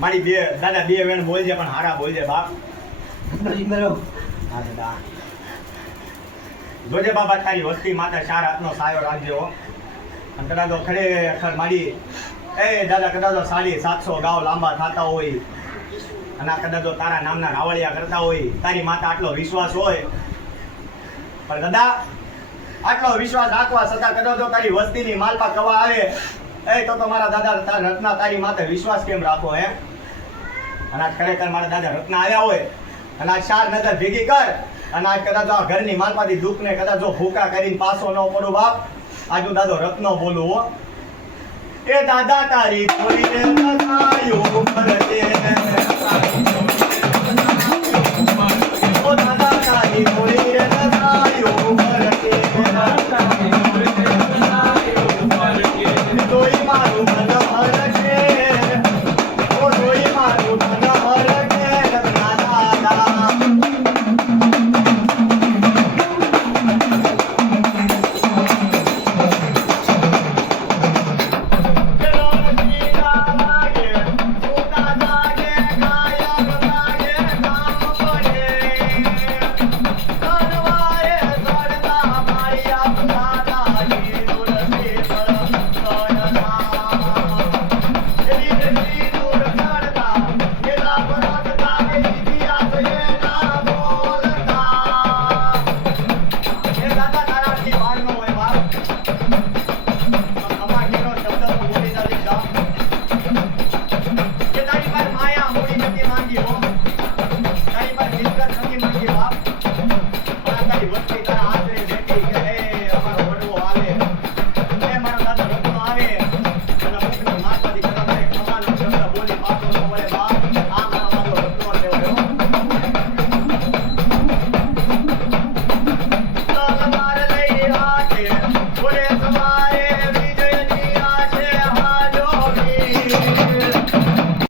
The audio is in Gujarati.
મારી બે દાદા બે વેણ બોલજે પણ હારા બોલજે બાપ. જોજે બાબા તારી વસ્તી માથે 4 હાથનો સાયો રાખજો. અને કદાચ ખરેખર મારી દાદા કદાચ 750 ગાવ લાંબા થતા હોય અને કદાચ તારા નામના રાવળિયા કરતા હોય, તારી માથે આટલો વિશ્વાસ હોય, પણ દાદા આટલો વિશ્વાસ રાખવા છતાં કદાચ તારી વસ્તીની માલપા કવા આવે તો મારા દાદા રત્ના તારી માથે વિશ્વાસ કેમ રાખો હે? અને આજ ખરેખર મારા દાદા રત્ના આવ્યા હોય અને આજ 4 નજર ભેગી કર અને આજ કદાચ આ ઘરની માલપાથી દુઃખને કદાચ જો ભૂકા કરીને પાછો ન પડું બાપ, આજુ દાદો રત્નો બોલું હો. એ દાદા તારી થોડીને નખાયું પરતે, ઓ દાદા તારી થોડી